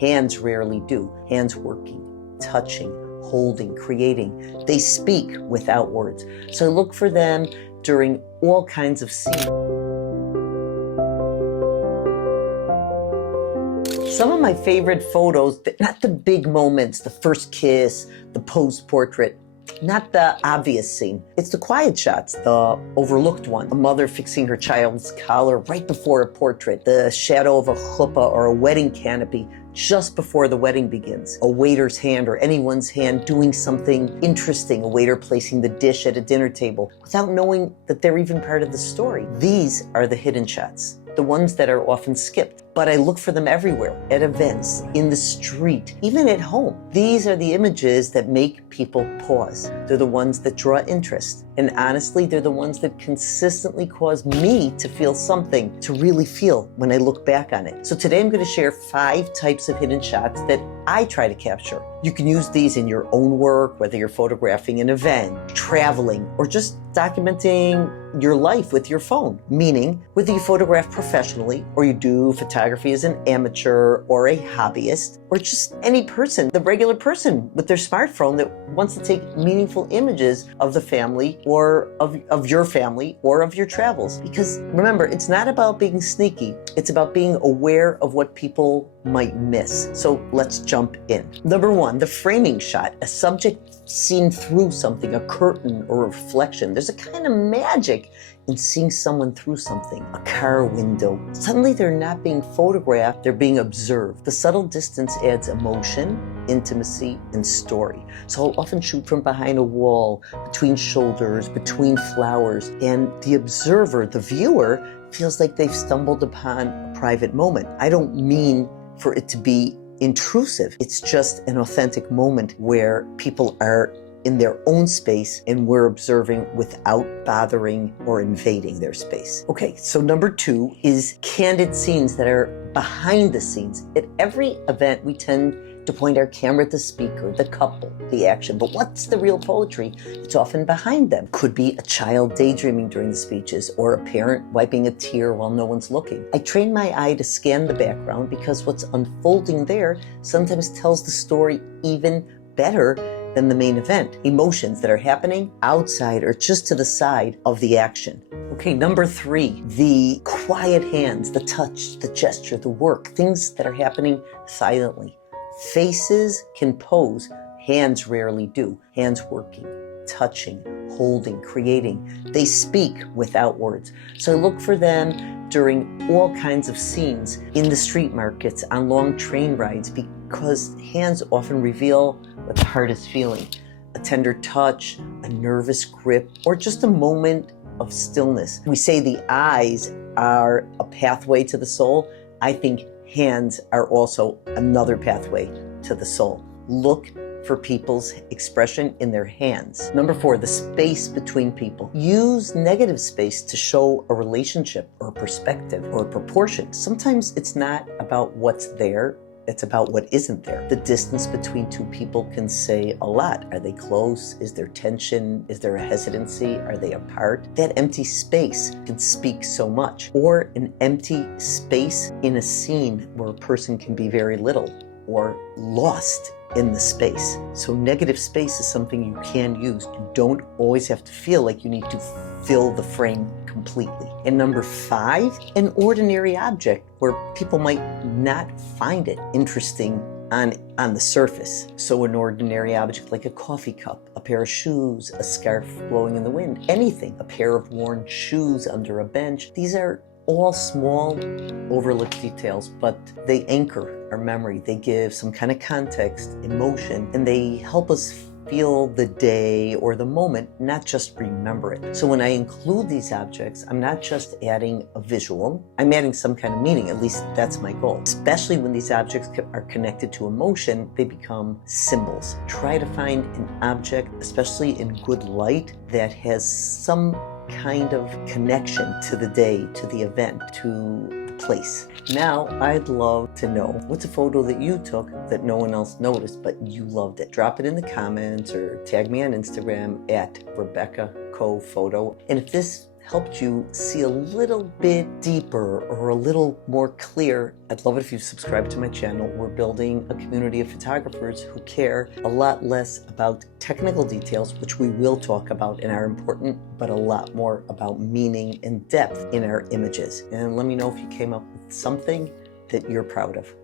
Hands rarely do. Hands working, touching, holding, creating. They speak without words. So look for them during all kinds of scenes. Some of my favorite photos, not the big moments, the first kiss, the pose portrait, not the obvious scene. It's the quiet shots, the overlooked one. A mother fixing her child's collar right before a portrait, the shadow of a chuppah or a wedding canopy just before the wedding begins. A waiter's hand or anyone's hand doing something interesting, a waiter placing the dish at a dinner table without knowing that they're even part of the story. These are the hidden shots, the ones that are often skipped. But I look for them everywhere, at events, in the street, even at home. These are the images that make people pause. They're the ones that draw interest. And honestly, they're the ones that consistently cause me to feel something, to really feel when I look back on it. So today I'm going to share 5 types of hidden shots that I try to capture. You can use these in your own work, whether you're photographing an event, traveling, or just documenting your life with your phone. Meaning, whether you photograph professionally or you do photography as an amateur or a hobbyist, or just any person, the regular person with their smartphone that wants to take meaningful images of the family or of your family or of your travels. Because remember, it's not about being sneaky. It's about being aware of what people might miss. So let's jump in. Number 1, the framing shot, a subject seen through something, a curtain or a reflection. There's a kind of magic in seeing someone through something, a car window. Suddenly they're not being photographed, they're being observed. The subtle distance adds emotion, intimacy, and story. So I'll often shoot from behind a wall, between shoulders, between flowers, and the observer, the viewer, feels like they've stumbled upon a private moment. I don't mean for it to be intrusive. It's just an authentic moment where people are in their own space and we're observing without bothering or invading their space. Okay, so number 2 is candid scenes that are behind the scenes. At every event, we tend to point our camera at the speaker, the couple, the action, but what's the real poetry? It's often behind them. Could be a child daydreaming during the speeches or a parent wiping a tear while no one's looking. I train my eye to scan the background because what's unfolding there sometimes tells the story even better than the main event. Emotions that are happening outside or just to the side of the action. Okay, number 3, the quiet hands, the touch, the gesture, the work, things that are happening silently. Faces can pose, hands rarely do. Hands working, touching, holding, creating. They speak without words. So I look for them during all kinds of scenes, in the street markets, on long train rides, because hands often reveal what the heart is feeling. A tender touch, a nervous grip, or just a moment of stillness. We say the eyes are a pathway to the soul. I think hands are also another pathway to the soul. Look for people's expression in their hands. Number 4, the space between people. Use negative space to show a relationship or a perspective or a proportion. Sometimes it's not about what's there, it's about what isn't there. The distance between 2 people can say a lot. Are they close? Is there tension? Is there a hesitancy? Are they apart? That empty space can speak so much. Or an empty space in a scene where a person can be very little or lost in the space. So negative space is something you can use. You don't always have to feel like you need to fill the frame completely. And number 5, an ordinary object where people might not find it interesting on the surface. So an ordinary object like a coffee cup, a pair of shoes, a scarf blowing in the wind, anything, a pair of worn shoes under a bench. These are all small, overlooked details, but they anchor our memory. They give some kind of context, emotion, and they help us feel the day or the moment, not just remember it. So when I include these objects, I'm not just adding a visual, I'm adding some kind of meaning. At least that's my goal. Especially when these objects are connected to emotion, they become symbols. Try to find an object, especially in good light, that has some kind of connection to the day, to the event, to the place. Now, I'd love to know, what's a photo that you took that no one else noticed, but you loved it? Drop it in the comments or tag me on Instagram at Rebecca Co Photo. And if this helped you see a little bit deeper or a little more clear, I'd love it if you subscribe to my channel. We're building a community of photographers who care a lot less about technical details, which we will talk about and are important, but a lot more about meaning and depth in our images. And let me know if you came up with something that you're proud of.